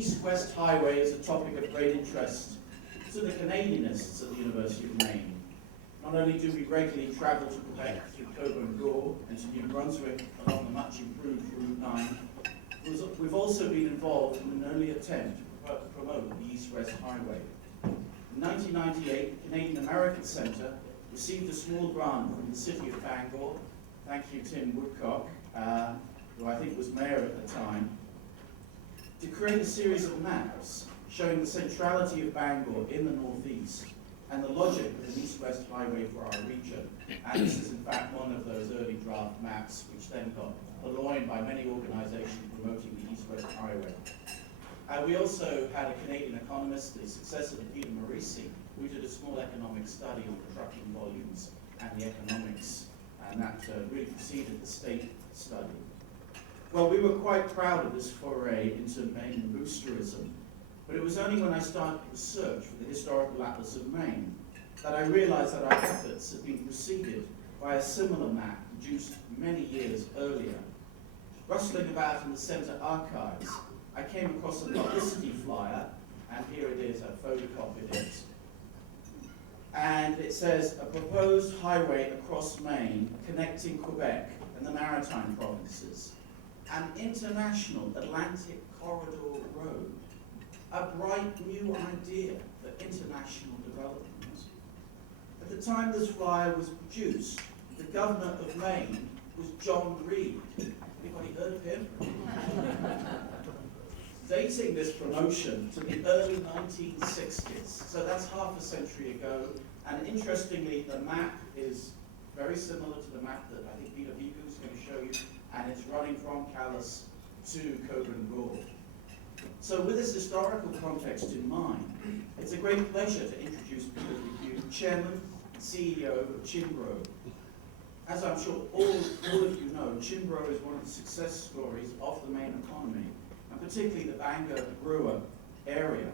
East-West Highway is a topic of great interest to the Canadianists at the University of Maine. Not only do we regularly travel to Quebec through Coburn Gore and to New Brunswick along the much improved Route 9, we've also been involved in an early attempt to promote the East-West Highway. In 1998, the Canadian American Centre received a small grant from the City of Bangor, thank you Tim Woodcock, who I think was mayor at the time, to create a series of maps showing the centrality of Bangor in the northeast and the logic of an east-west highway for our region. And this is in fact one of those early draft maps which then got purloined by many organizations promoting the east-west highway. We also had a Canadian economist, the successor to Peter Morisi, who did a small economic study on trucking volumes and the economics, and that really preceded the state study. Well, we were quite proud of this foray into Maine boosterism, but it was only when I started research for the Historical Atlas of Maine that I realized that our efforts had been preceded by a similar map produced many years earlier. Rustling about in the Centre archives, I came across a publicity flyer, and here it is, I photocopied it. And it says, a proposed highway across Maine connecting Quebec and the Maritime provinces. An international Atlantic corridor road. A bright new idea for international development. At the time this flyer was produced, the governor of Maine was John Reed. Anybody heard of him? Dating this promotion to the early 1960s, so that's half a century ago, and interestingly the map is very similar to the map that I think Peter Vigue is going to show you, and it's running from Calais to Coburn Gore. So with this historical context in mind, it's a great pleasure to introduce Peter Vigue, Chairman and CEO of Cianbro. As I'm sure all of you know, Cianbro is one of the success stories of the Maine economy, and particularly the Bangor Brewer area.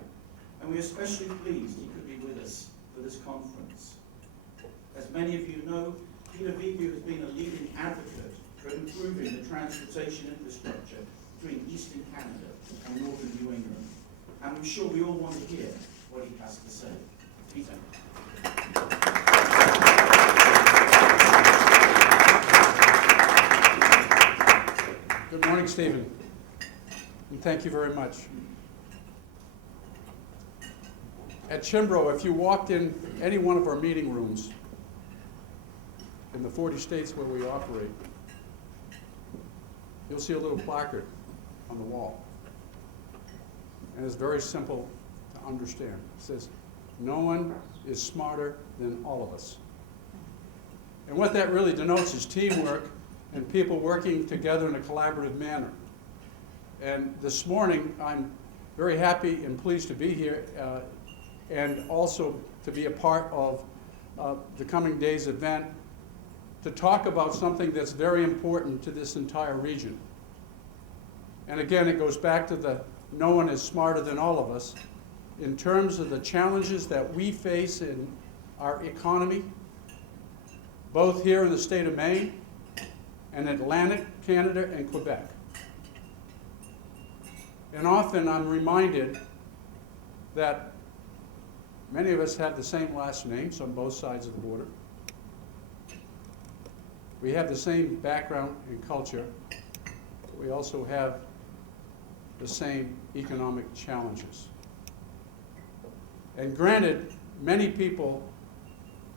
And we're especially pleased he could be with us for this conference. As many of you know, Peter Vigue has been a leading advocate for improving the transportation infrastructure between eastern Canada and northern New England. And I'm sure we all want to hear what he has to say. Peter. Good morning, Stephen, and thank you very much. At Cianbro, if you walked in any one of our meeting rooms in the 40 states where we operate, you'll see a little placard on the wall. And it's very simple to understand. It says, no one is smarter than all of us. And what that really denotes is teamwork and people working together in a collaborative manner. And this morning, I'm very happy and pleased to be here and also to be a part of the coming day's event to talk about something that's very important to this entire region. And again, it goes back to the no one is smarter than all of us in terms of the challenges that we face in our economy, both here in the state of Maine and Atlantic Canada and Quebec. And often I'm reminded that many of us have the same last names on both sides of the border. We have the same background and culture. We also have the same economic challenges. And granted, many people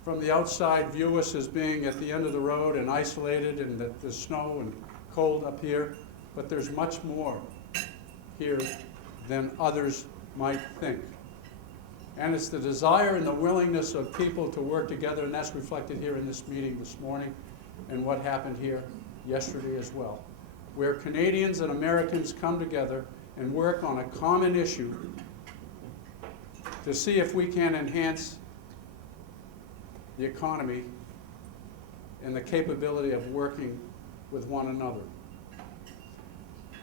from the outside view us as being at the end of the road and isolated and that there's snow and cold up here, but there's much more here than others might think. And it's the desire and the willingness of people to work together, and that's reflected here in this meeting this morning and what happened here yesterday as well, where Canadians and Americans come together and work on a common issue to see if we can enhance the economy and the capability of working with one another.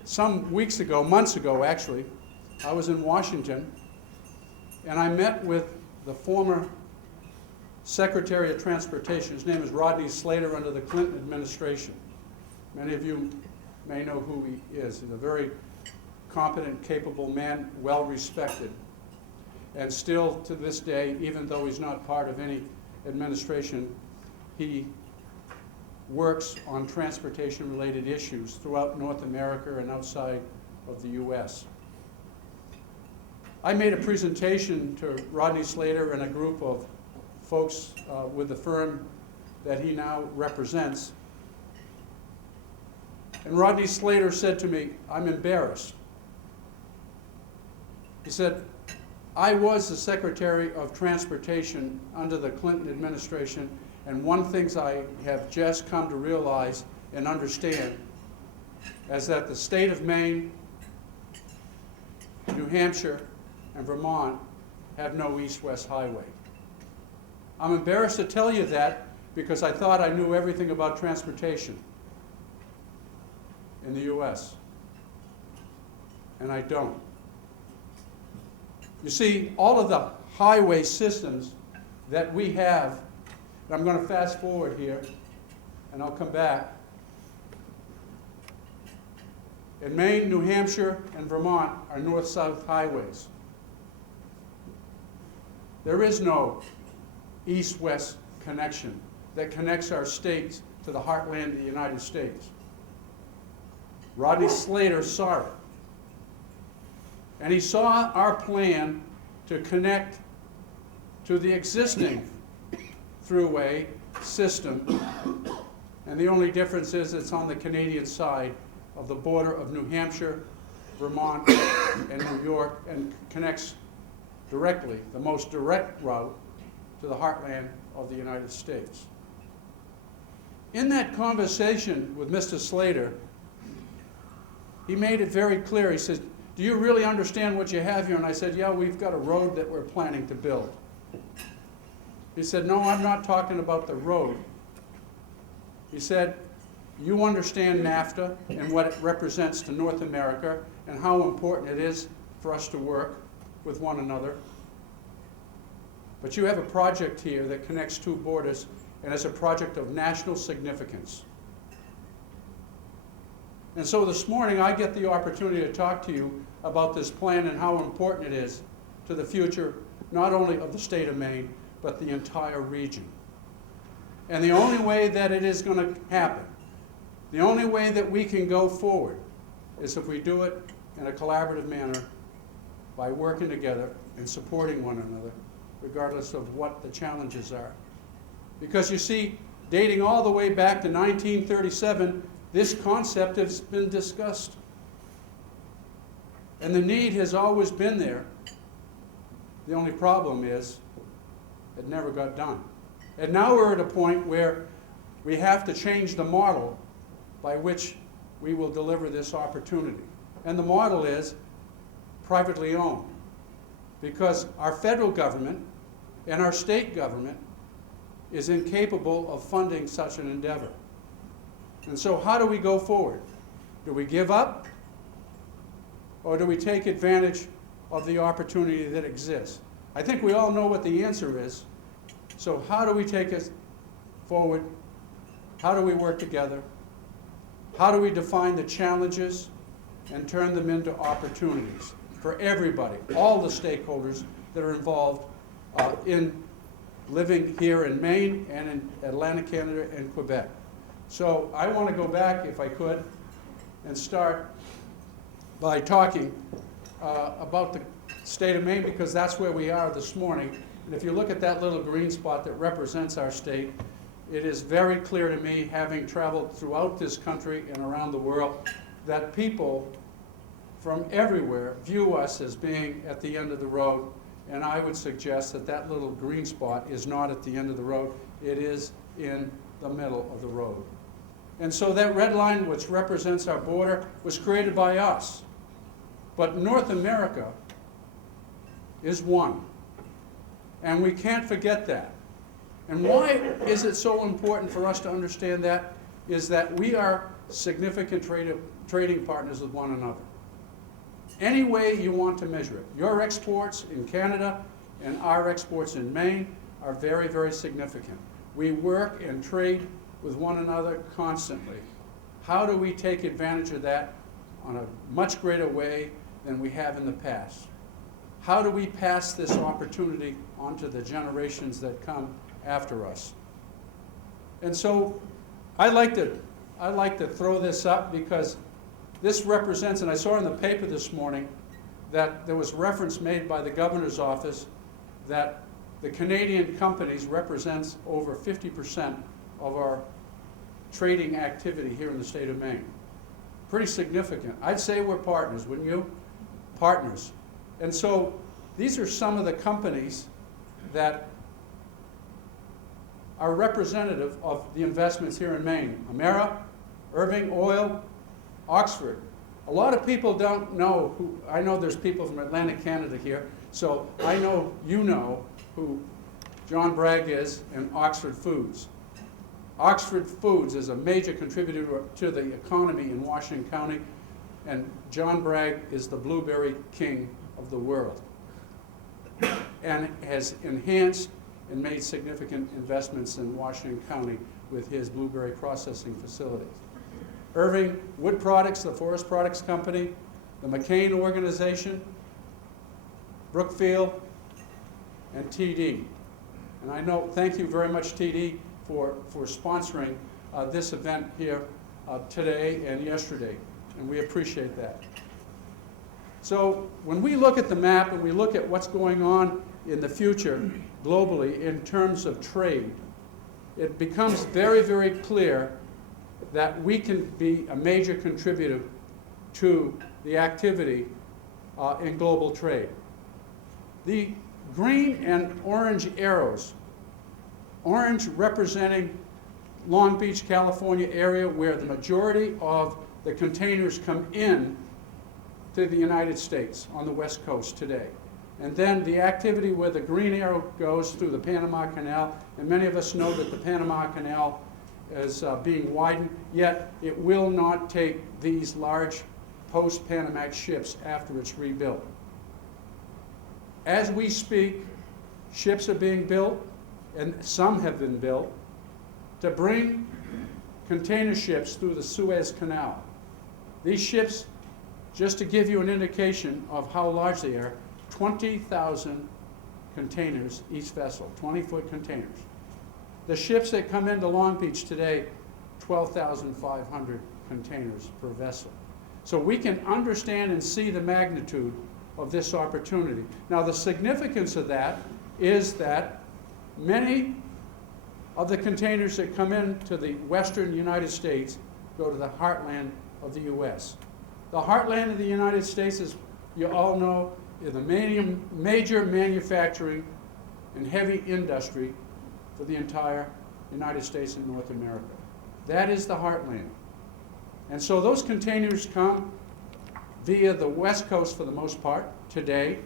Some weeks ago, months ago actually, I was in Washington and I met with the former Secretary of Transportation. His name is Rodney Slater under the Clinton administration. Many of you may know who he is. He's a very competent, capable man, well respected. And still to this day, even though he's not part of any administration, he works on transportation-related issues throughout North America and outside of the U.S. I made a presentation to Rodney Slater and a group of folks with the firm that he now represents. And Rodney Slater said to me, "I'm embarrassed." He said, "I was the Secretary of Transportation under the Clinton administration, and one thing I have just come to realize and understand is that the state of Maine, New Hampshire, and Vermont have no east-west highway." I'm embarrassed to tell you that because I thought I knew everything about transportation in the U.S., and I don't. You see, all of the highway systems that we have, and I'm going to fast forward here, and I'll come back. In Maine, New Hampshire, and Vermont are north-south highways. There is no east-west connection that connects our states to the heartland of the United States. Rodney Slater saw it. And he saw our plan to connect to the existing thruway system. And the only difference is it's on the Canadian side of the border of New Hampshire, Vermont, and New York, and connects directly, the most direct route, to the heartland of the United States. In that conversation with Mr. Slater, he made it very clear. He said, "Do you really understand what you have here?" And I said, "Yeah, we've got a road that we're planning to build." He said, "No, I'm not talking about the road." He said, "You understand NAFTA and what it represents to North America and how important it is for us to work with one another. But you have a project here that connects two borders, and it's a project of national significance." And so this morning I get the opportunity to talk to you about this plan and how important it is to the future, not only of the state of Maine, but the entire region. And the only way that it is going to happen, the only way that we can go forward, is if we do it in a collaborative manner by working together and supporting one another, regardless of what the challenges are. Because you see, dating all the way back to 1937, this concept has been discussed. And the need has always been there. The only problem is it never got done. And now we're at a point where we have to change the model by which we will deliver this opportunity. And the model is privately owned, because our federal government and our state government is incapable of funding such an endeavor. And so how do we go forward? Do we give up? Or do we take advantage of the opportunity that exists? I think we all know what the answer is. So how do we take it forward? How do we work together? How do we define the challenges and turn them into opportunities for everybody, all the stakeholders that are involved in living here in Maine and in Atlantic Canada and Quebec? So I want to go back, if I could, and start by talking about the state of Maine, because that's where we are this morning. And if you look at that little green spot that represents our state, it is very clear to me, having traveled throughout this country and around the world, that people from everywhere view us as being at the end of the road. And I would suggest that that little green spot is not at the end of the road. It is in the middle of the road. And so that red line, which represents our border, was created by us. But North America is one. And we can't forget that. And why is it so important for us to understand that? Is that we are significant trading partners with one another. Any way you want to measure it. Your exports in Canada and our exports in Maine are very, very significant. We work and trade with one another constantly. How do we take advantage of that on a much greater way than we have in the past. How do we pass this opportunity on to the generations that come after us? And so I'd like to throw this up because this represents, and I saw in the paper this morning that there was reference made by the governor's office that the Canadian companies represents over 50% of our trading activity here in the state of Maine. Pretty significant. I'd say we're partners, wouldn't you? Partners. And so these are some of the companies that are representative of the investments here in Maine. Amera, Irving Oil, Oxford. A lot of people don't know who, I know there's people from Atlantic Canada here, so I know you know who John Bragg is and Oxford Foods. Oxford Foods is a major contributor to the economy in Washington County, and John Bragg is the blueberry king of the world and has enhanced and made significant investments in Washington County with his blueberry processing facilities. Irving Wood Products, the Forest Products Company, the McCain Organization, Brookfield, and TD. And I know, thank you very much, TD, for sponsoring this event here today and yesterday, and we appreciate that. So when we look at the map and we look at what's going on in the future globally in terms of trade, it becomes very, very clear that we can be a major contributor to the activity in global trade. The green and orange arrows, orange representing Long Beach, California area where the majority of the containers come in to the United States on the West Coast today. And then the activity where the green arrow goes through the Panama Canal, and many of us know that the Panama Canal is being widened, yet it will not take these large post-Panamax ships after it's rebuilt. As we speak, ships are being built, and some have been built, to bring container ships through the Suez Canal. These ships, just to give you an indication of how large they are, 20,000 containers each vessel, 20-foot containers. The ships that come into Long Beach today, 12,500 containers per vessel. So we can understand and see the magnitude of this opportunity. Now the significance of that is that many of the containers that come into the western United States go to the heartland of the U.S. The heartland of the United States, as you all know, is the major manufacturing and heavy industry for the entire United States and North America. That is the heartland. And so those containers come via the West Coast for the most part today,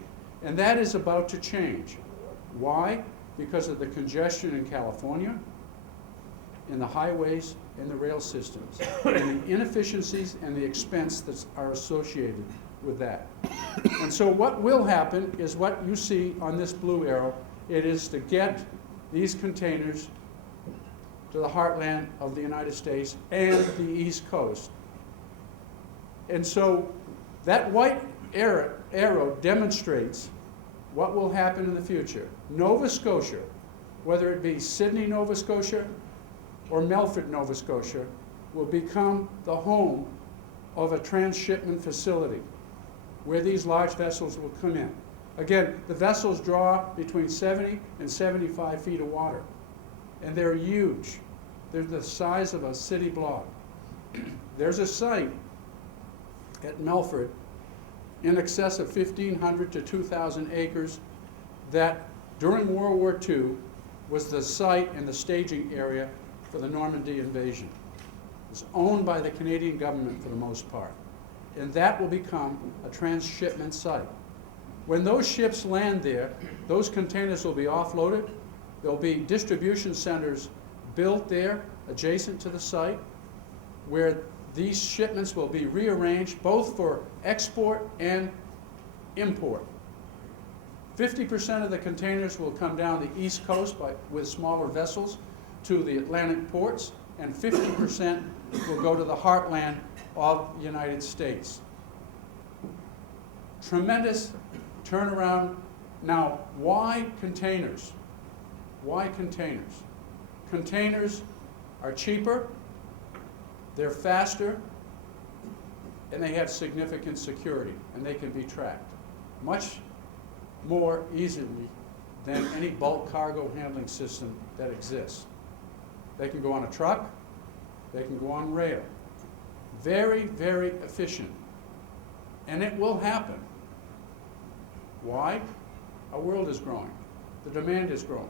and that is about to change. Why? Because of the congestion in California, in the highways, and the rail systems, and the inefficiencies and the expense that are associated with that. And so what will happen is what you see on this blue arrow. It is to get these containers to the heartland of the United States and the East Coast. And so that white arrow demonstrates what will happen in the future. Nova Scotia, whether it be Sydney, Nova Scotia, or Melfort, Nova Scotia, will become the home of a transshipment facility where these large vessels will come in. Again, the vessels draw between 70 and 75 feet of water, and they're huge. They're the size of a city block. There's a site at Melfort in excess of 1,500 to 2,000 acres that during World War II was the site and the staging area for the Normandy invasion. It was owned by the Canadian government for the most part. And that will become a transshipment site. When those ships land there, those containers will be offloaded. There'll be distribution centers built there adjacent to the site where these shipments will be rearranged both for export and import. 50% of the containers will come down the East Coast with smaller vessels to the Atlantic ports, and 50% will go to the heartland of the United States. tremendous turnaround. Now, why containers? Why containers? Containers are cheaper, they're faster, and they have significant security, and they can be tracked much more easily than any bulk cargo handling system that exists. They can go on a truck, they can go on rail. Very, very efficient. And it will happen. Why? Our world is growing. The demand is growing.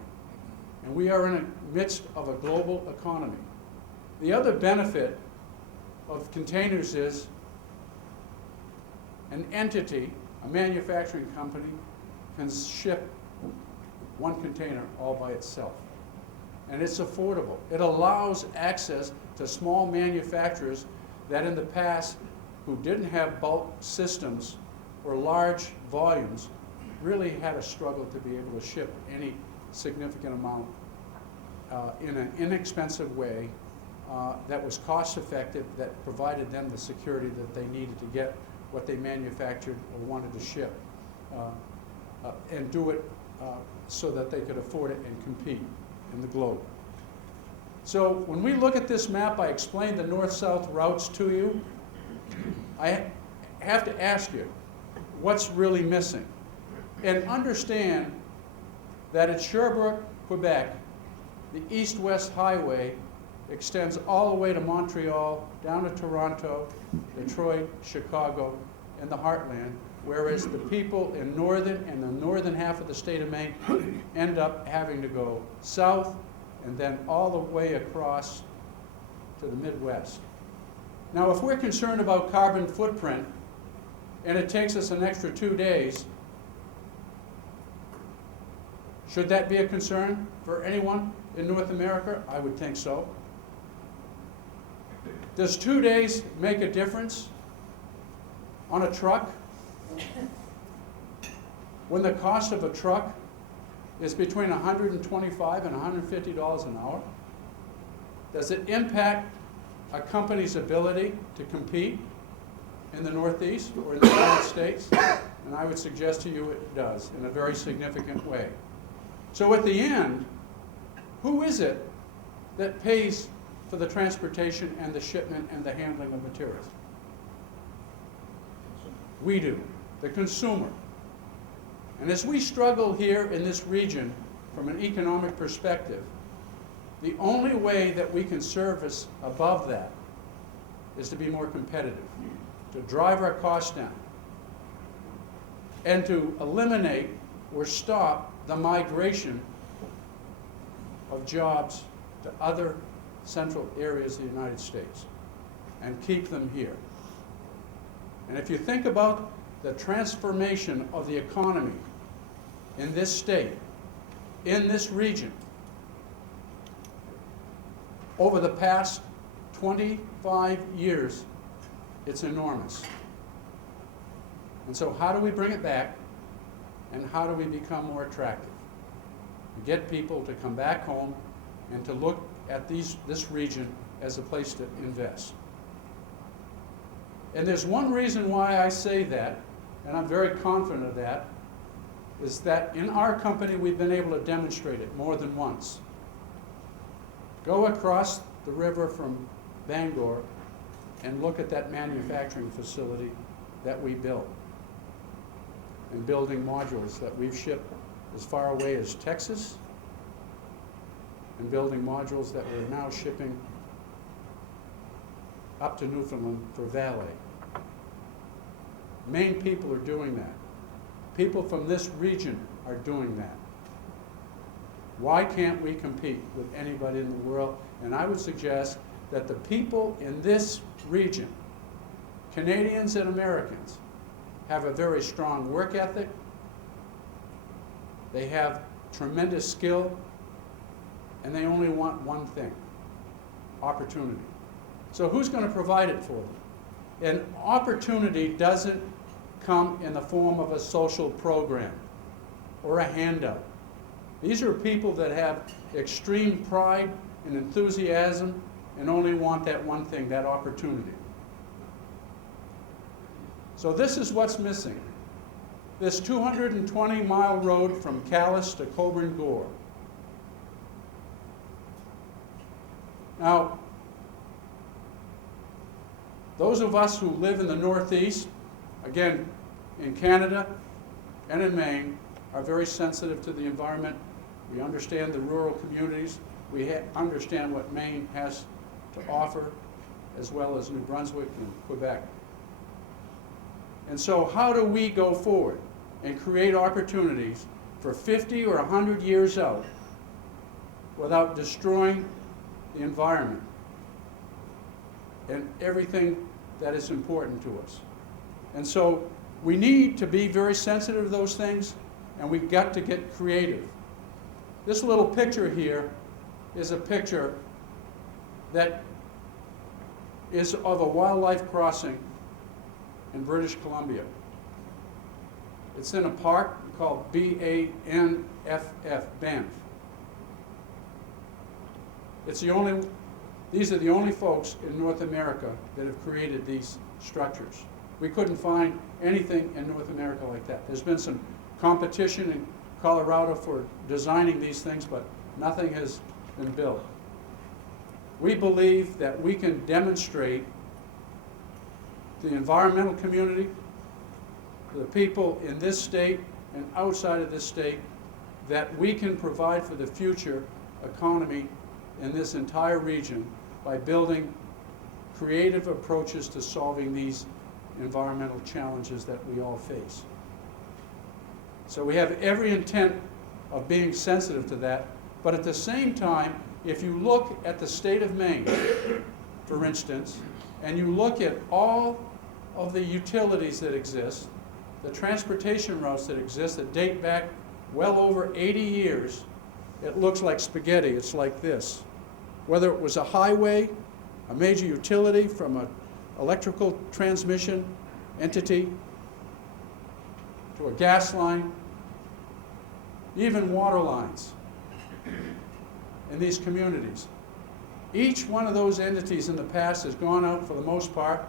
And we are in the midst of a global economy. The other benefit of containers is an entity, a manufacturing company, can ship one container all by itself. And it's affordable. It allows access to small manufacturers that in the past, who didn't have bulk systems or large volumes, really had a struggle to be able to ship any significant amount in an inexpensive way that was cost effective, that provided them the security that they needed to get what they manufactured or wanted to ship, and do it so that they could afford it and compete in the globe. So when we look at this map, I explained the north-south routes to you. I have to ask you, what's really missing? And understand that at Sherbrooke, Quebec, the east-west highway extends all the way to Montreal, down to Toronto, Detroit, Chicago, and the heartland, whereas the people in the northern half of the state of Maine end up having to go south and then all the way across to the Midwest. Now, if we're concerned about carbon footprint, and it takes us an extra 2 days, should that be a concern for anyone in North America? I would think so. Does 2 days make a difference on a truck? When the cost of a truck is between $125 and $150 an hour? Does it impact a company's ability to compete in the Northeast or in the United States? And I would suggest to you it does in a very significant way. So at the end, who is it that pays for the transportation and the shipment and the handling of materials? We do, the consumer. And as we struggle here in this region from an economic perspective, the only way that we can service above that is to be more competitive, to drive our costs down, and to eliminate or stop the migration of jobs to other central areas of the United States and keep them here. And if you think about the transformation of the economy in this state, in this region, over the past 25 years, it's enormous. And so how do we bring it back, and how do we become more attractive? We get people to come back home and to look at this region as a place to invest. And there's one reason why I say that, and I'm very confident of that, is that in our company we've been able to demonstrate it more than once. Go across the river from Bangor and look at that manufacturing facility that we built, and building modules that we've shipped as far away as Texas, and building modules that we're now shipping up to Newfoundland for valet. Maine people are doing that. People from this region are doing that. Why can't we compete with anybody in the world? And I would suggest that the people in this region, Canadians and Americans, have a very strong work ethic. They have tremendous skill, and they only want one thing: opportunity. So who's going to provide it for them? And opportunity doesn't come in the form of a social program or a handout. These are people that have extreme pride and enthusiasm and only want that one thing, that opportunity. So this is what's missing. this 220-mile road from Calais to Coburn Gore. Now, those of us who live in the Northeast, again, in Canada and in Maine, are very sensitive to the environment. We understand the rural communities. We understand what Maine has to offer, as well as New Brunswick and Quebec. And so how do we go forward and create opportunities for 50 or 100 years out without destroying the environment and everything that is important to us? And so we need to be very sensitive to those things, and we've got to get creative. This little picture here is a picture that is of a wildlife crossing in British Columbia. It's in a park called B-A-N-F-F, Banff. These are the only folks in North America that have created these structures. We couldn't find anything in North America like that. There's been some competition in Colorado for designing these things, but nothing has been built. We believe that we can demonstrate to the environmental community, to the people in this state and outside of this state, that we can provide for the future economy in this entire region by building creative approaches to solving these environmental challenges that we all face. So we have every intent of being sensitive to that, but at the same time, if you look at the state of Maine, for instance, and you look at all of the utilities that exist, the transportation routes that exist that date back well over 80 years, it looks like spaghetti. It's like this. Whether it was a highway, a major utility from an electrical transmission entity, to a gas line, even water lines in these communities. Each one of those entities in the past has gone out, for the most part,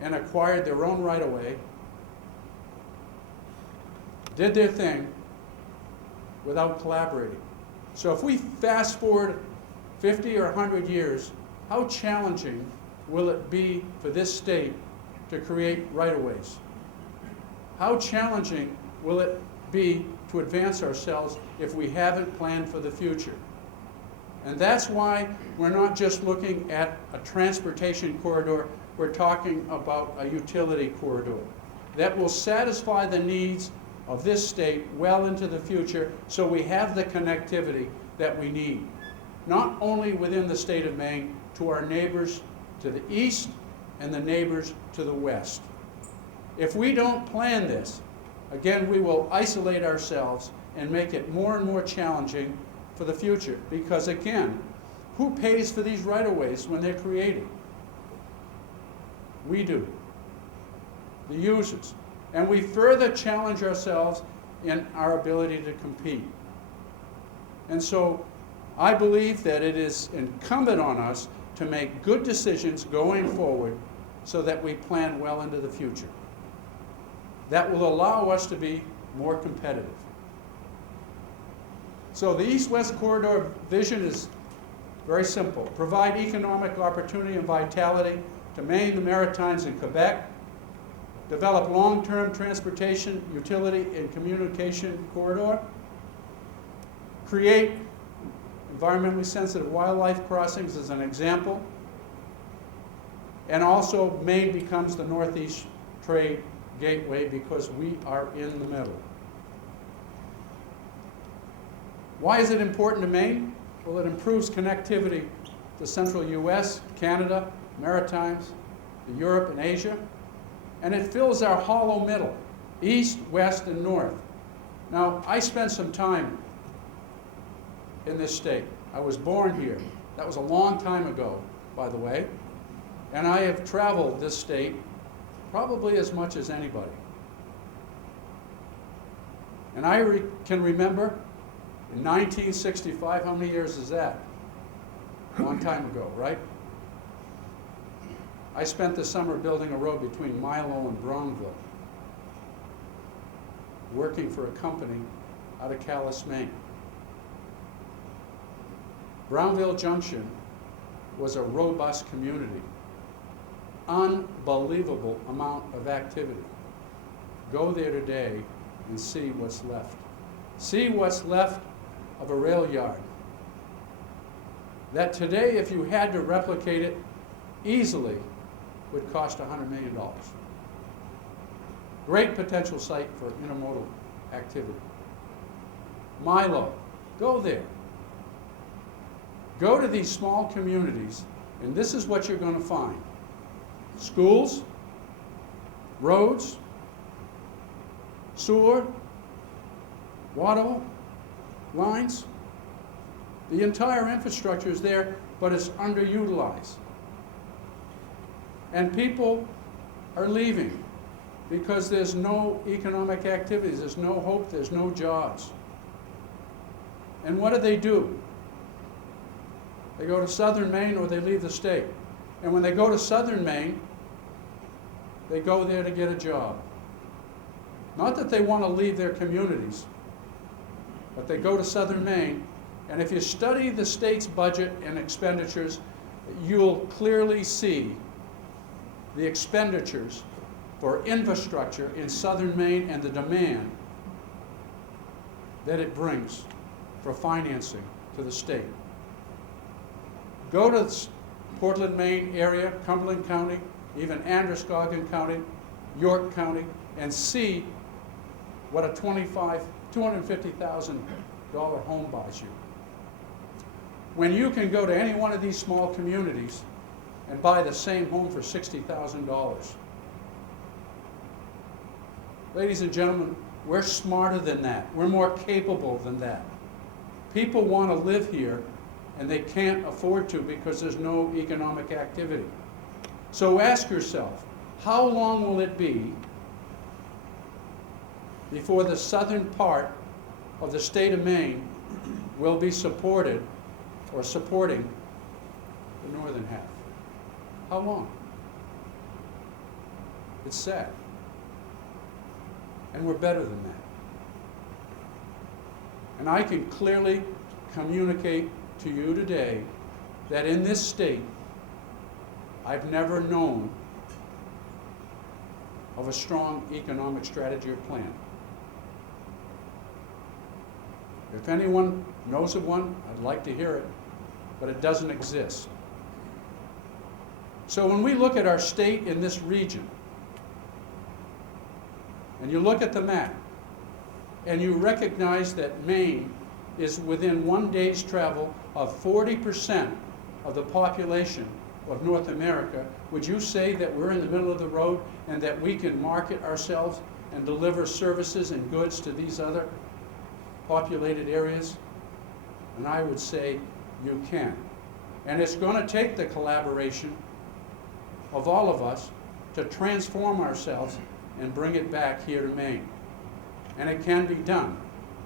and acquired their own right-of-way, did their thing without collaborating. So if we fast forward 50 or 100 years, how challenging will it be for this state to create right-of-ways? How challenging will it be to advance ourselves if we haven't planned for the future? And that's why we're not just looking at a transportation corridor, we're talking about a utility corridor that will satisfy the needs of this state well into the future, so we have the connectivity that we need, not only within the state of Maine, to our neighbors to the east and the neighbors to the west. If we don't plan this, again, we will isolate ourselves and make it more and more challenging for the future. Because again, who pays for these right-of-ways when they're created? We do, the users. And we further challenge ourselves in our ability to compete. And so I believe that it is incumbent on us to make good decisions going forward so that we plan well into the future. That will allow us to be more competitive. So the East-West Corridor vision is very simple. Provide economic opportunity and vitality to Maine, the Maritimes, and Quebec. Develop long-term transportation, utility, and communication corridor. Create environmentally sensitive wildlife crossings as an example. And also, Maine becomes the Northeast trade gateway because we are in the middle. Why is it important to Maine? Well, it improves connectivity to central US, Canada, Maritimes, to Europe and Asia, and it fills our hollow middle, east, west, and north. Now, I spent some time in this state. I was born here. That was a long time ago, by the way, and I have traveled this state probably as much as anybody. And I can remember in 1965, how many years is that? A long time ago, right? I spent the summer building a road between Milo and Bronville. working for a company out of Calais, Maine. Brownville Junction was a robust community. Unbelievable amount of activity. Go there today and see what's left. See what's left of a rail yard. That today, if you had to replicate it easily, would cost $100 million. Great potential site for intermodal activity. Milo, go there. Go to these small communities, and this is what you're going to find. Schools, roads, sewer, water lines. The entire infrastructure is there, but it's underutilized. And people are leaving because there's no economic activities, there's no hope, there's no jobs. And what do? They go to southern Maine or they leave the state. And when they go to southern Maine, they go there to get a job. Not that they want to leave their communities, but they go to southern Maine. And if you study the state's budget and expenditures, you'll clearly see the expenditures for infrastructure in southern Maine and the demand that it brings for financing to the state. Go to the Portland, Maine area, Cumberland County, even Androscoggin County, York County, and see what a $250,000 home buys you. When you can go to any one of these small communities and buy the same home for $60,000. Ladies and gentlemen, we're smarter than that. We're more capable than that. People want to live here, and they can't afford to because there's no economic activity. So ask yourself, how long will it be before the southern part of the state of Maine will be supported or supporting the northern half? How long? It's sad. And we're better than that. And I can clearly communicate to you today that in this state, I've never known of a strong economic strategy or plan. If anyone knows of one, I'd like to hear it, but it doesn't exist. So when we look at our state in this region, and you look at the map, and you recognize that Maine is within 1 day's travel of 40% of the population of North America, would you say that we're in the middle of the road and that we can market ourselves and deliver services and goods to these other populated areas? And I would say you can. And it's going to take the collaboration of all of us to transform ourselves and bring it back here to Maine. And it can be done,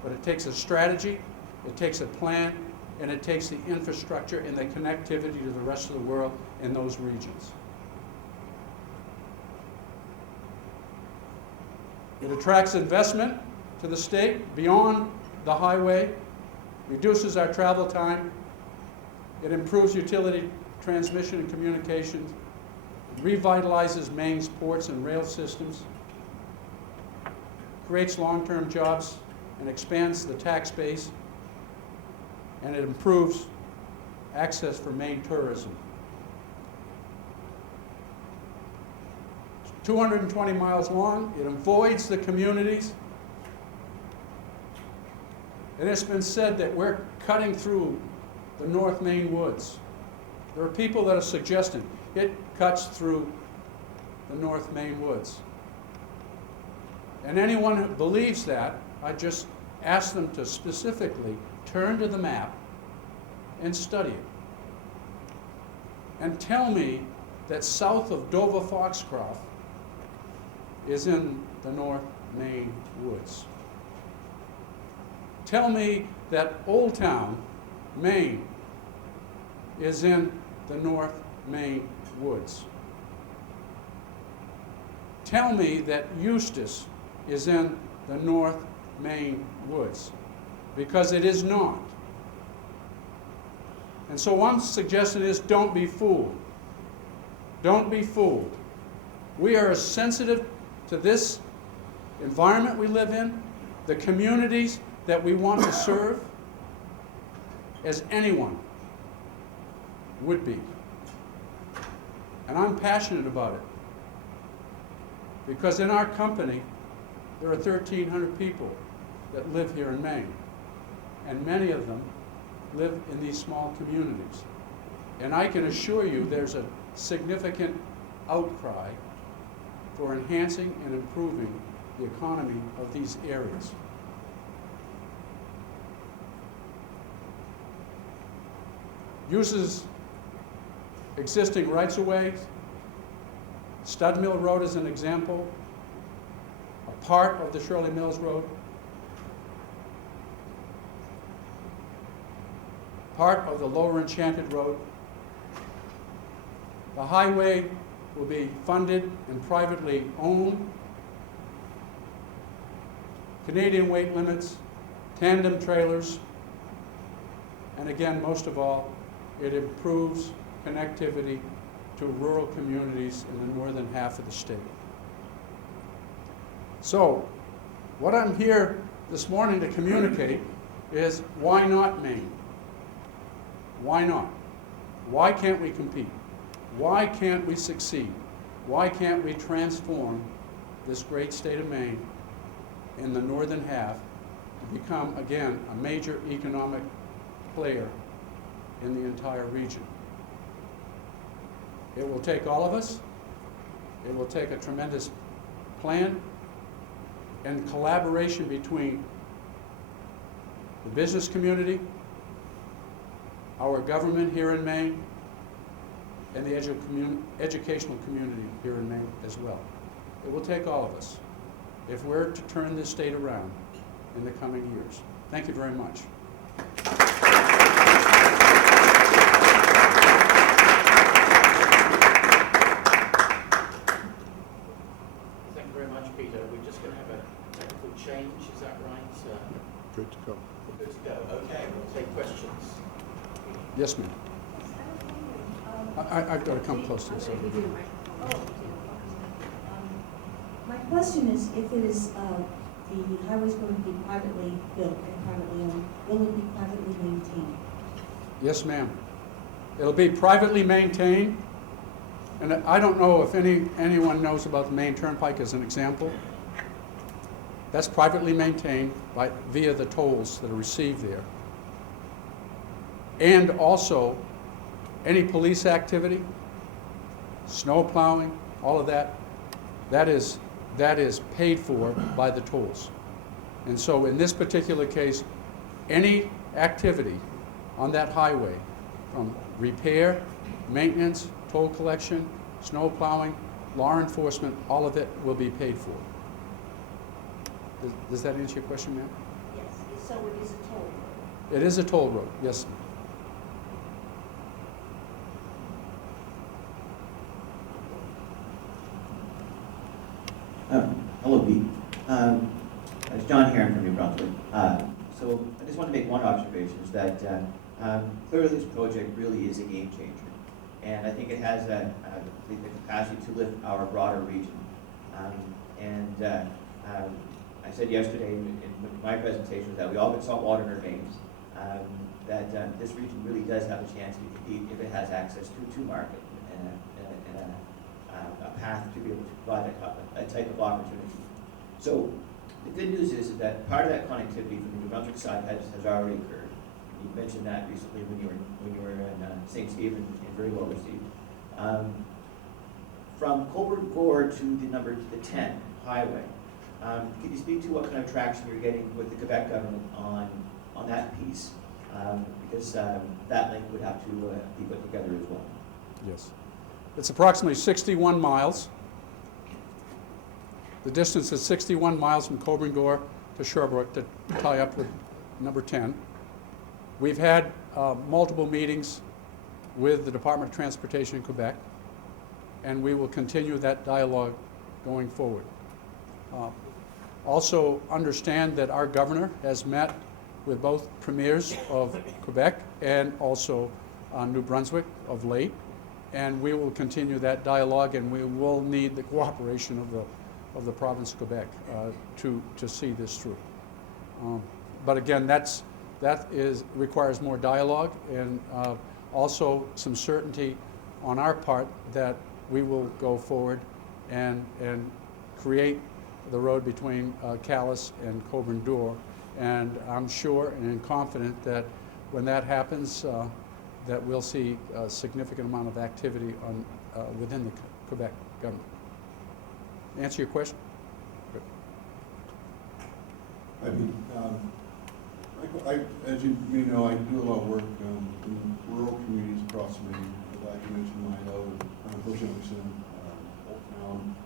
but it takes a strategy, it takes a plan, and it takes the infrastructure and the connectivity to the rest of the world in those regions. It attracts investment to the state beyond the highway, reduces our travel time, it improves utility transmission and communications, revitalizes Maine's ports and rail systems, creates long-term jobs and expands the tax base, and it improves access for Maine tourism. It's 220 miles long, it avoids the communities, and it's been said that we're cutting through the North Maine woods. There are people that are suggesting it cuts through the North Maine woods. And anyone who believes that, I just ask them to specifically turn to the map and study it. And tell me that south of Dover-Foxcroft is in the North Maine woods. Tell me that Old Town, Maine, is in the North Maine woods. Tell me that Eustis is in the North Main woods, because it is not. And so one suggestion is, don't be fooled. Don't be fooled. We are as sensitive to this environment we live in, the communities that we want to serve, as anyone would be. And I'm passionate about it, because in our company there are 1,300 people that live here in Maine, and many of them live in these small communities. And I can assure you there's a significant outcry for enhancing and improving the economy of these areas. Uses existing rights-of-way. Stud Mill Road is an example. A part of the Shirley Mills Road. Part of the Lower Enchanted Road. The highway will be funded and privately owned. Canadian weight limits, tandem trailers, and again, most of all, it improves connectivity to rural communities in the northern half of the state. So, what I'm here this morning to communicate is, why not Maine? Why not? Why can't we compete? Why can't we succeed? Why can't we transform this great state of Maine in the northern half to become, again, a major economic player in the entire region? It will take all of us. It will take a tremendous plan and collaboration between the business community, our government here in Maine, and the educational community here in Maine as well. It will take all of us if we're to turn this state around in the coming years. Thank you very much. Thank you very much, Peter. We're just going to have a technical change, is that right? Good to go. We're good to go. Okay, we'll take questions. Yes, ma'am. I've got to come close to this. My question is, if it is, the highway's going to be privately built and privately owned, will it be privately maintained? Yes, ma'am. It'll be privately maintained, and I don't know if anyone knows about the Maine Turnpike as an example. That's privately maintained via the tolls that are received there. And also, any police activity, snow plowing, all of that, that is paid for by the tolls. And so in this particular case, any activity on that highway, from repair, maintenance, toll collection, snow plowing, law enforcement, all of it will be paid for. Does that answer your question, ma'am? Yes, so it is a toll road. It is a toll road, yes. Hello, Vigue. It's John Heron from New Brunswick. So I just want to make one observation, is that clearly this project really is a game changer. And I think it has the capacity to lift our broader region. I said yesterday in my presentation that we all get salt water in our veins, that this region really does have a chance to compete if it has access to market and a path to be able to provide that type of opportunity. So the good news is that part of that connectivity from the New Brunswick side has already occurred. You mentioned that recently when you were in St. Stephen, and very well received. From Coburg Gore to the 10 highway, could you speak to what kind of traction you're getting with the Quebec government on that piece? Because that link would have to be put together as well. Yes. It's approximately 61 miles. The distance is 61 miles from Coburg Gore to Sherbrooke to tie up with number 10. We've had multiple meetings with the Department of Transportation in Quebec, and we will continue that dialogue going forward. Also understand that our governor has met with both premiers of Quebec and also New Brunswick of late, and we will continue that dialogue, and we will need the cooperation of the province of Quebec to see this through. But again, that requires more dialogue and also some certainty on our part that we will go forward and create the road between Calais and Coburn-Door. And I'm sure and confident that when that happens, that we'll see a significant amount of activity within the Quebec government. Answer your question? Good. As you may know, I do a lot of work in rural communities across Maine. Like you mentioned, Milo, Bush Junction, Old Town,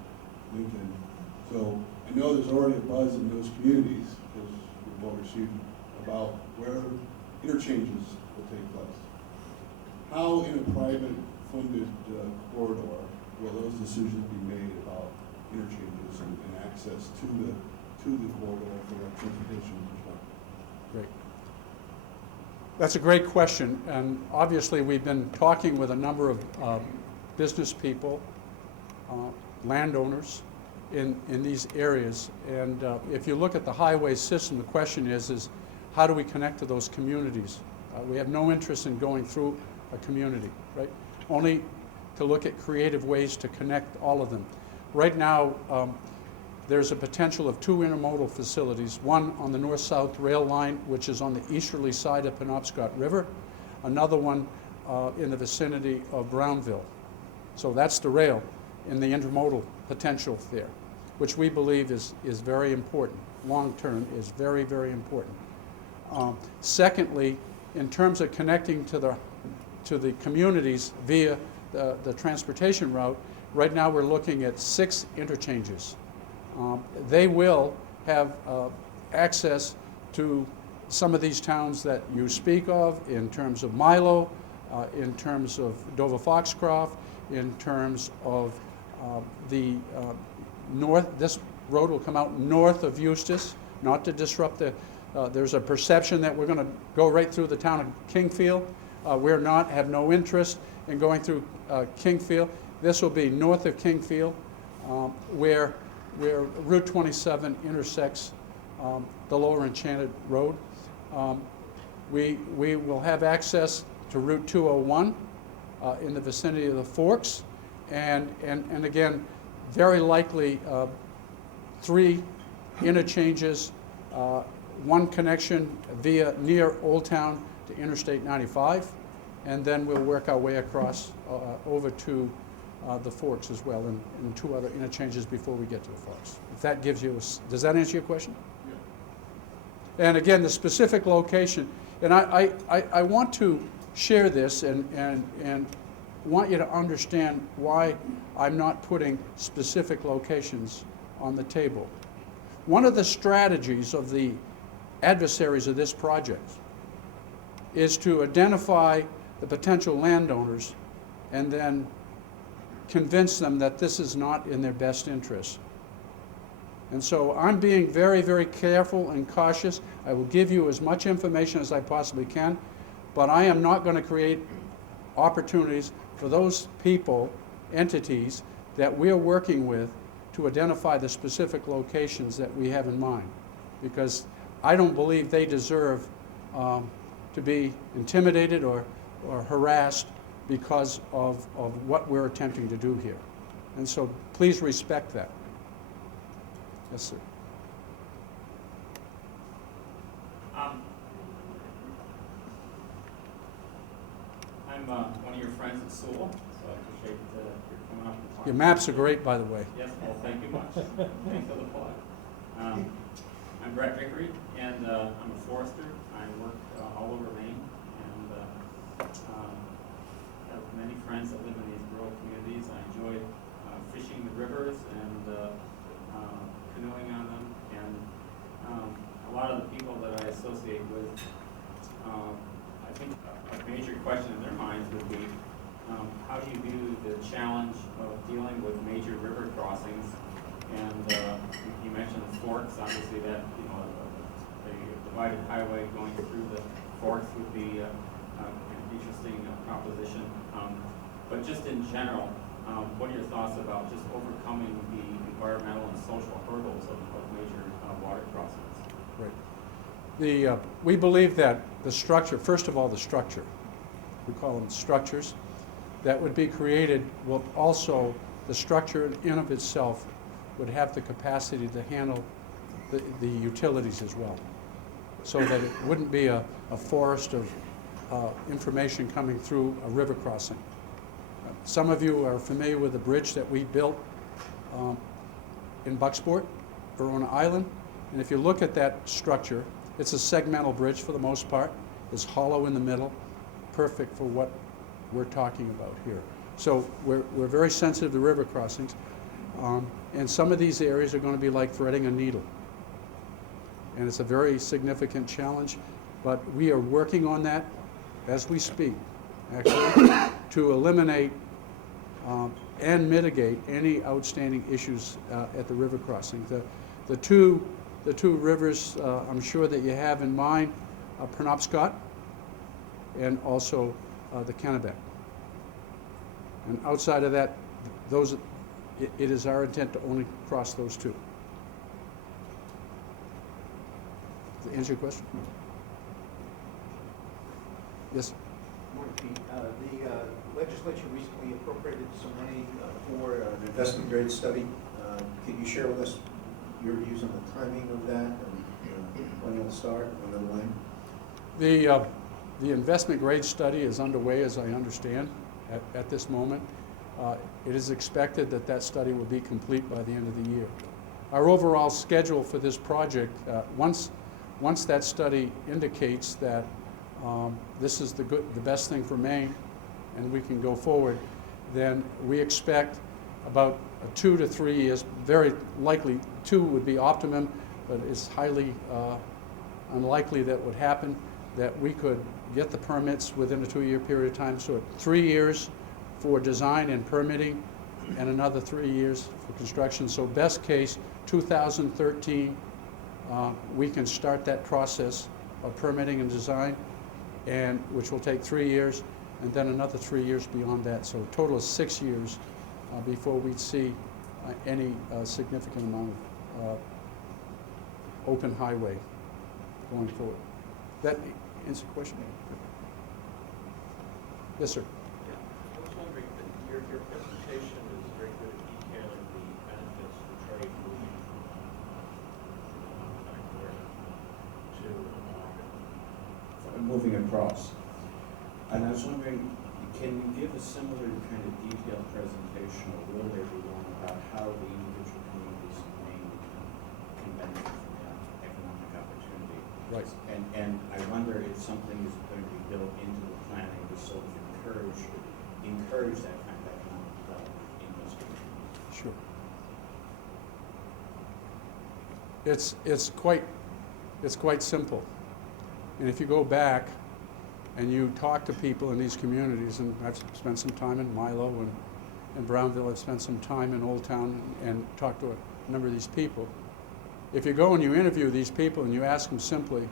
Lincoln. So I know there's already a buzz in those communities, because we've all received, about where interchanges will take place. How, in a private funded corridor, will those decisions be made about interchanges and access to the corridor for transportation perspective? Great. That's a great question, and obviously we've been talking with a number of business people, landowners in these areas, and if you look at the highway system, the question is how do we connect to those communities? We have no interest in going through a community, right? Only to look at creative ways to connect all of them. Right now, there's a potential of 2 intermodal facilities, one on the north-south rail line, which is on the easterly side of Penobscot River, another one in the vicinity of Brownville. So that's the rail and the intermodal potential there, which we believe is very important. Long-term is very, very important. Secondly, in terms of connecting to the communities via the transportation route, right now we're looking at 6 interchanges. They will have access to some of these towns that you speak of in terms of Milo, in terms of Dover-Foxcroft, in terms of the north. This road will come out north of Eustis, not to disrupt there's a perception that we're going to go right through the town of Kingfield. We're not, have no interest in going through Kingfield. This will be north of Kingfield, where Route 27 intersects the Lower Enchanted Road. We will have access to Route 201 in the vicinity of the Forks, and again, very likely 3 interchanges, one connection via near Old Town to Interstate 95, and then we'll work our way across over to the Forks as well, and 2 other interchanges before we get to the Forks. If that gives you, does that answer your question? Yeah. And again, the specific location, and I want to share this and want you to understand why I'm not putting specific locations on the table. One of the strategies of the adversaries of this project is to identify the potential landowners and then convince them that this is not in their best interest. And so I'm being very, very careful and cautious. I will give you as much information as I possibly can, but I am not going to create opportunities for those people, entities that we're working with to identify the specific locations that we have in mind, because I don't believe they deserve to be intimidated or harassed because of what we're attempting to do here. And so please respect that. Yes, sir. I'm one of your friends at Sewell, so I appreciate your coming up and talking. Your maps are great, by the way. Yes, well, thank you much. Thanks for the plug. I'm Brett Vickery, and I'm a forester. I work all over Maine, and have many friends that live in these rural communities. I enjoy fishing the rivers and canoeing on them, and a lot of the people that I associate with, I think a major question in their minds would be, how do you view the challenge of dealing with major river crossings And you mentioned the forks, obviously that, you know, a divided highway going through the forks would be an interesting proposition. But just in general, what are your thoughts about just overcoming the environmental and social hurdles of major water crossings? Right. We believe that the structure, first of all, the structure, we call them structures, that would be created will also, the structure in of itself would have the capacity to handle the utilities as well, so that it wouldn't be a forest of information coming through a river crossing. Some of you are familiar with the bridge that we built in Bucksport, Verona Island, and if you look at that structure, it's a segmental bridge for the most part. It's hollow in the middle, perfect for what we're talking about here. So we're very sensitive to river crossings, and some of these areas are going to be like threading a needle. And it's a very significant challenge, but we are working on that as we speak, actually, to eliminate and mitigate any outstanding issues at the river crossing. The two rivers I'm sure that you have in mind are Penobscot and also the Kennebec. And outside of that, it is our intent to only cross those two. Does that answer your question? Yes? Morning, Pete. The legislature recently appropriated some money for an investment grade study. Can you share with us your views on the timing of that and when it'll start, when it'll end? The investment grade study is underway, as I understand, at this moment. It is expected that that study will be complete by the end of the year. Our overall schedule for this project, once that study indicates that this is the best thing for Maine and we can go forward, then we expect about 2 to 3 years, very likely 2 would be optimum, but it's highly unlikely that would happen, that we could get the permits within a 2-year period of time. So 3 years for design and permitting and another 3 years for construction. So best case, 2013, we can start that process of permitting and design, and which will take 3 years, and then another 3 years beyond that. So a total of 6 years before we'd see any significant amount of open highway going forward. That answer the question? Yes, sir. Yeah, I was wondering, your presentation is very good at detailing the benefits for trade moving from to Moving across. And I was wondering, can you give a similar kind of detailed presentation, or will there be one, about how the individual communities in Maine can benefit from that economic opportunity? Right. And I wonder if something is going to be built into the planning to sort of encourage that kind of economic development in those communities. Sure. It's quite simple. And if you go back and you talk to people in these communities, and I've spent some time in Milo and Brownville, I've spent some time in Old Town and talked to a number of these people. If you go and you interview these people and you ask them simply,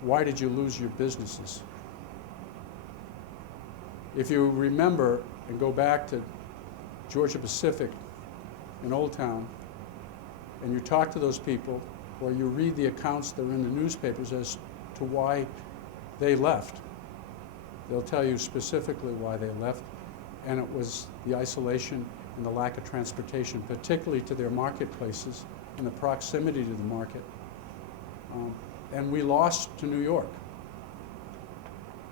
why did you lose your businesses? If you remember and go back to Georgia Pacific in Old Town, and you talk to those people, or you read the accounts that are in the newspapers as to why they left, they'll tell you specifically why they left, and it was the isolation and the lack of transportation, particularly to their marketplaces and the proximity to the market. And we lost to New York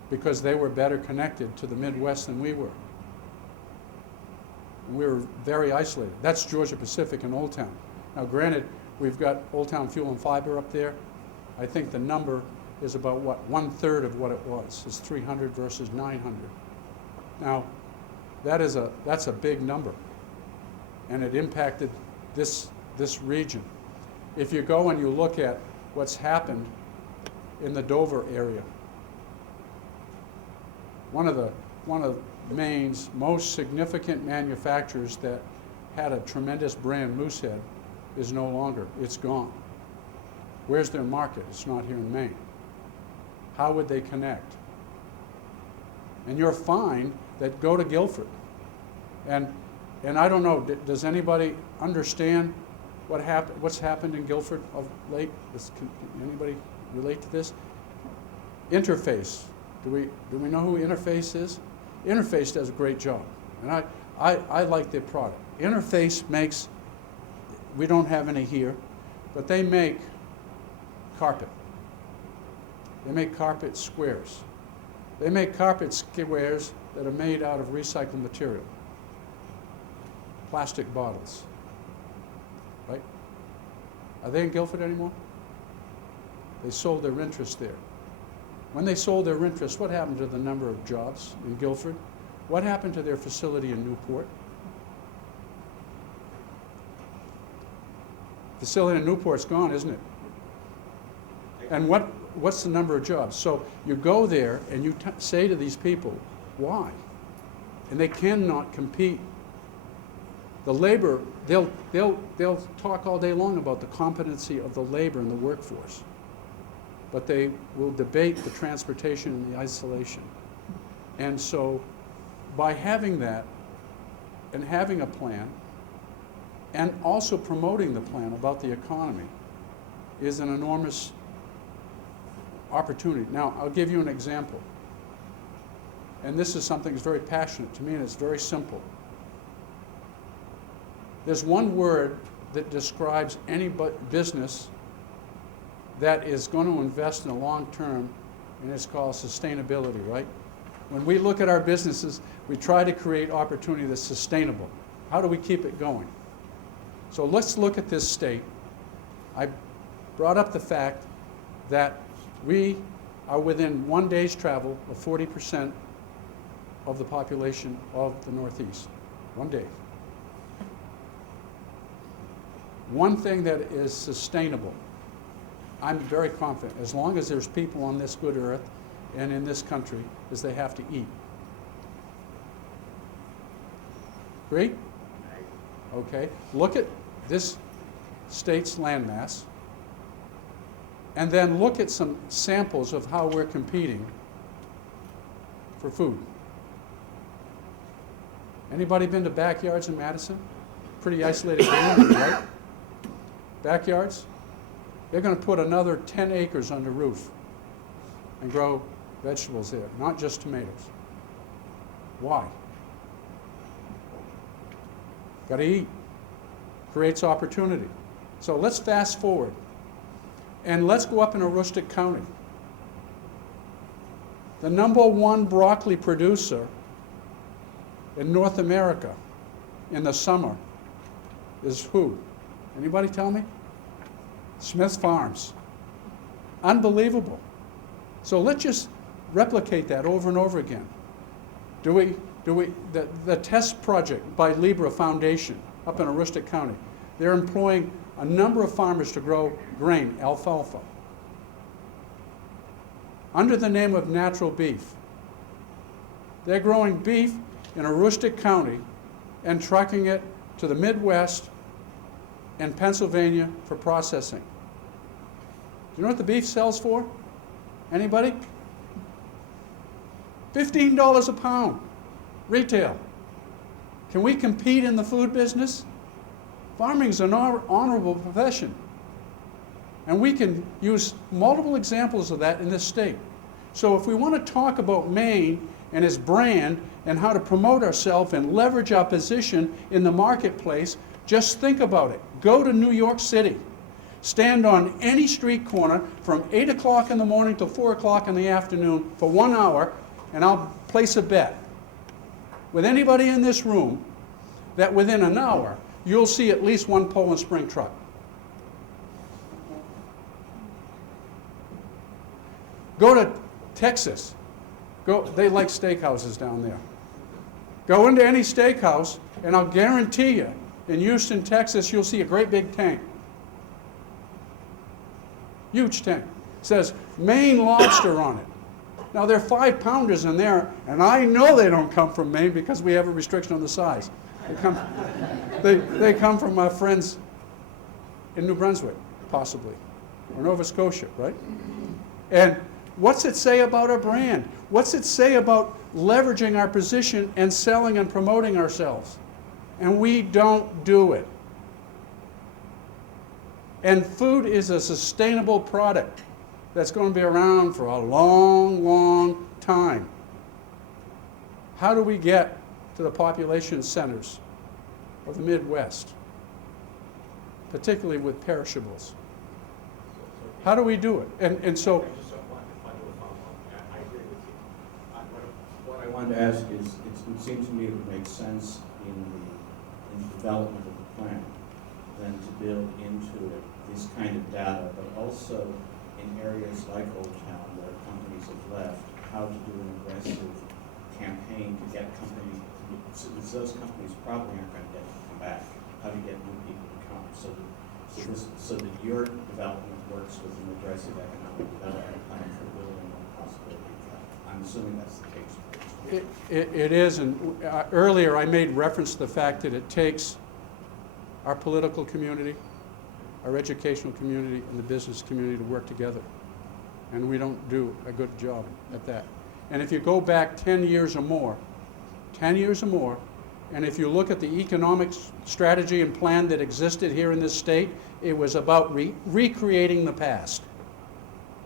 because they were better connected to the Midwest than we were. We were very isolated. That's Georgia Pacific and Old Town. Now granted, we've got Old Town Fuel and Fiber up there. I think the number is about, what, 1/3 of what it was. It's 300 versus 900. Now, that's a big number, and it impacted this region. If you go and you look at what's happened in the Dover area, one of Maine's most significant manufacturers that had a tremendous brand, Moosehead, is no longer. It's gone. Where's their market? It's not here in Maine. How would they connect? And you'll find that go to Guilford. And I don't know, does anybody understand what's happened in Guilford of late? Can anybody relate to this? Interface. Do we know who Interface is? Interface does a great job. And I like their product. Interface makes, we don't have any here, but they make carpet. They make carpet squares. They make carpet squares that are made out of recycled material. Plastic bottles. Right? Are they in Guilford anymore? They sold their interest there. When they sold their interest, what happened to the number of jobs in Guilford? What happened to their facility in Newport? Facility in Newport's gone, isn't it? And what's the number of jobs? So you go there and you say to these people, why? And they cannot compete. The labor, they'll talk all day long about the competency of the labor in the workforce, but they will debate the transportation and the isolation. And so by having that and having a plan and also promoting the plan about the economy is an enormous opportunity. Now, I'll give you an example. And this is something that's very passionate to me, and it's very simple. There's one word that describes any business that is going to invest in the long term, and it's called sustainability, right? When we look at our businesses, we try to create opportunity that's sustainable. How do we keep it going? So let's look at this state. I brought up the fact that we are within 1 day's travel of 40% of the population of the Northeast. 1 day. One thing that is sustainable, I'm very confident, as long as there's people on this good earth and in this country, is they have to eat. Agree? Okay. Look at this state's landmass, and then look at some samples of how we're competing for food. Anybody been to backyards in Madison? Pretty isolated community, right? Backyards? They're going to put another 10 acres under roof and grow vegetables there, not just tomatoes. Why? Got to eat. Creates opportunity. So let's fast forward. And let's go up in Aroostook County. The #1 broccoli producer in North America in the summer is who? Anybody tell me? Smith's Farms. Unbelievable. So let's just replicate that over and over again. The test project by Libra Foundation up in Aroostook County, they're employing a number of farmers to grow grain, alfalfa, under the name of natural beef. They're growing beef in Aroostook County and trucking it to the Midwest and Pennsylvania for processing. Do you know what the beef sells for? Anybody? $15 a pound, retail. Can we compete in the food business? Farming is an honorable profession. And we can use multiple examples of that in this state. So if we want to talk about Maine and its brand and how to promote ourselves and leverage our position in the marketplace, just think about it. Go to New York City. Stand on any street corner from 8 o'clock in the morning till 4 o'clock in the afternoon for 1 hour, and I'll place a bet with anybody in this room that within an hour, you'll see at least one Poland Spring truck. Go to Texas. They like steakhouses down there. Go into any steakhouse, and I'll guarantee you, in Houston, Texas, you'll see a great big tank. Huge tank. It says Maine lobster on it. Now, there are 5-pounders in there, and I know they don't come from Maine because we have a restriction on the size. They come from my friends in New Brunswick, possibly, or Nova Scotia, right? And what's it say about our brand? What's it say about leveraging our position and selling and promoting ourselves? And we don't do it. And food is a sustainable product that's going to be around for a long, long time. How do we get to the population centers of the Midwest, particularly with perishables? How do we do it? And so, I just want to find a follow-up. I agree with you. What I wanted to ask is, it seems to me it would make sense in the development of the plan then to build into it this kind of data, but also in areas like Old Town where companies have left, how to do an aggressive campaign to get companies, since those companies probably aren't going to get to come back, how to get new people to come, so that your development works with an aggressive economic development plan for building on the possibility of that. I'm assuming that's the case. it is, and earlier I made reference to the fact that it takes our political community, our educational community, and the business community to work together. And we don't do a good job at that. And if you go back 10 years or more, and if you look at the economic strategy and plan that existed here in this state, it was about recreating the past.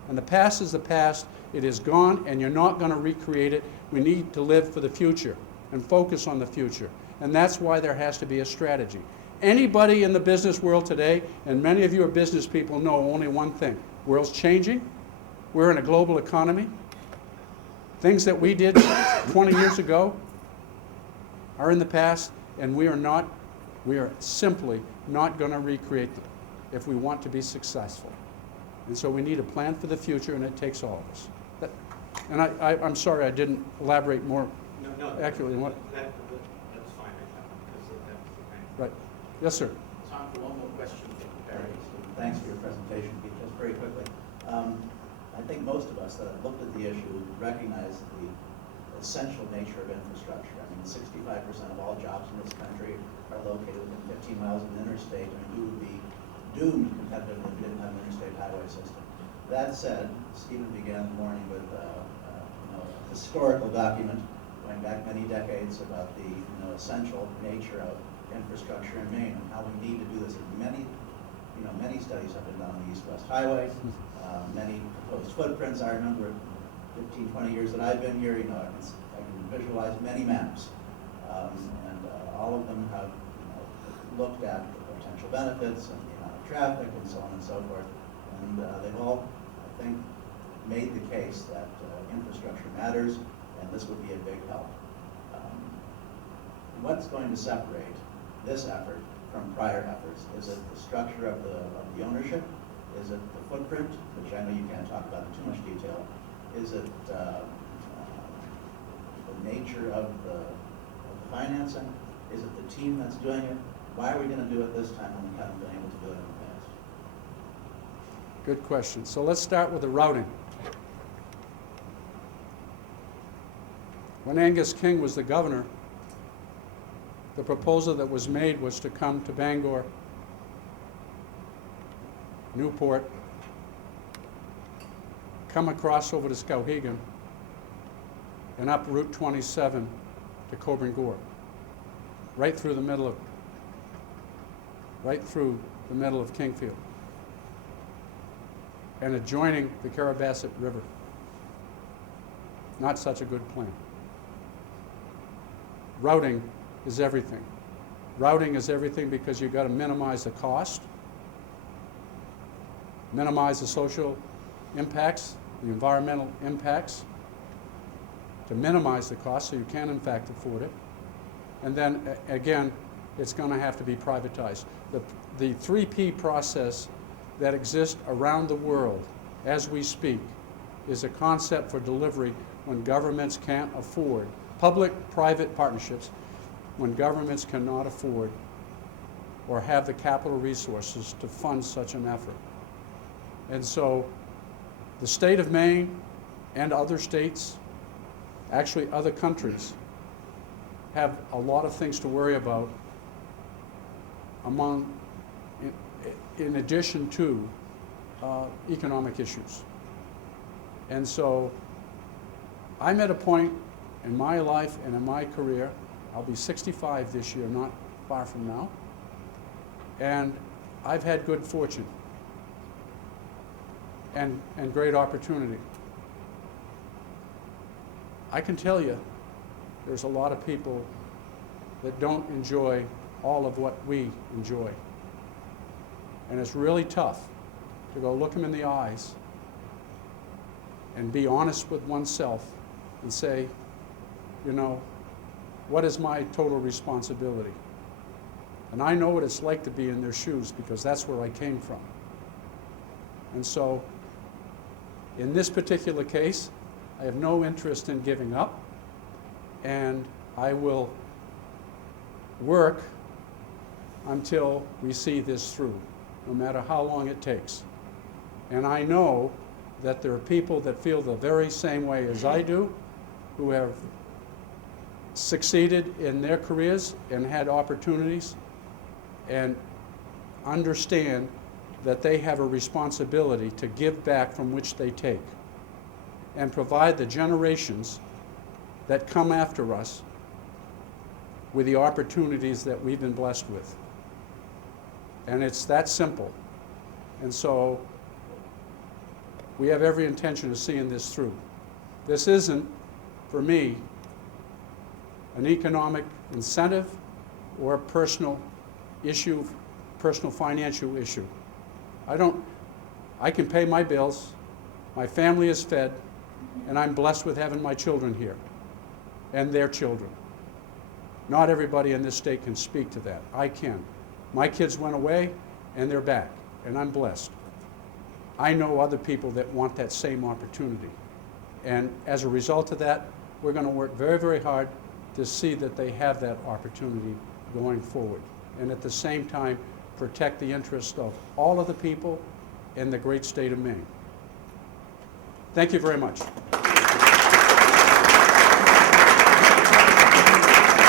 And the past is the past. It is gone, and you're not going to recreate it. We need to live for the future and focus on the future. And that's why there has to be a strategy. Anybody in the business world today, and many of you are business people, know only one thing. World's changing. We're in a global economy. Things that we did 20 years ago are in the past, and we are simply not going to recreate them if we want to be successful. And so we need a plan for the future, and it takes all of us. And I'm sorry I didn't elaborate more accurately on what. That's fine, because that's the kind of. Right. Yes, sir. Time for one more question from Barry. Thanks for your presentation. Just very quickly, I think most of us that have looked at the issue recognize the essential nature of infrastructure. I mean, 65% of all jobs in this country are located within 15 miles of an interstate, and we would be doomed competitively if we didn't have an interstate highway system. That said, Stephen began the morning with a historical document going back many decades about the essential nature of infrastructure in Maine and how we need to do this. Many studies have been done on the East-West Highway, many proposed footprints. I remember 15, 20 years that I've been here, I can visualize many maps, and all of them have looked at the potential benefits and the amount of traffic and so on and so forth, and they've all, I think, made the case that infrastructure matters, and this would be a big help. What's going to separate this effort from prior efforts? Is it the structure of the ownership? Is it the footprint, which I know you can't talk about in too much detail? Is it the nature of the financing? Is it the team that's doing it? Why are we going to do it this time when we haven't been able to do it in the past? Good question. So let's start with the routing. When Angus King was the governor, the proposal that was made was to come to Bangor, Newport, come across over to Skowhegan, and up Route 27 to Coburn Gore, right through the middle of Kingfield, and adjoining the Carrabassett River. Not such a good plan. Routing is everything. Routing is everything because you've got to minimize the cost, minimize the social impacts, the environmental impacts, to minimize the cost so you can in fact afford it. And then again, it's going to have to be privatized. The 3P process that exists around the world as we speak is a concept for delivery when governments can't afford, public-private partnerships, when governments cannot afford or have the capital resources to fund such an effort. And so the state of Maine and other states, actually other countries, have a lot of things to worry about in addition to economic issues. And so I'm at a point in my life and in my career, I'll be 65 this year, not far from now, and I've had good fortune and great opportunity. I can tell you there's a lot of people that don't enjoy all of what we enjoy. And it's really tough to go look them in the eyes and be honest with oneself and say, you know, what is my total responsibility? And I know what it's like to be in their shoes because that's where I came from. And so, in this particular case, I have no interest in giving up, and I will work until we see this through, no matter how long it takes. And I know that there are people that feel the very same way as I do, who have succeeded in their careers and had opportunities, and understand that they have a responsibility to give back from which they take and provide the generations that come after us with the opportunities that we've been blessed with. And it's that simple. And so we have every intention of seeing this through. This isn't, for me, an economic incentive or a personal issue, personal financial issue. I can pay my bills, my family is fed, and I'm blessed with having my children here and their children. Not everybody in this state can speak to that. I can. My kids went away and they're back, and I'm blessed. I know other people that want that same opportunity. And as a result of that, we're going to work very, very hard to see that they have that opportunity going forward. And at the same time, protect the interest of all of the people in the great state of Maine. Thank you very much.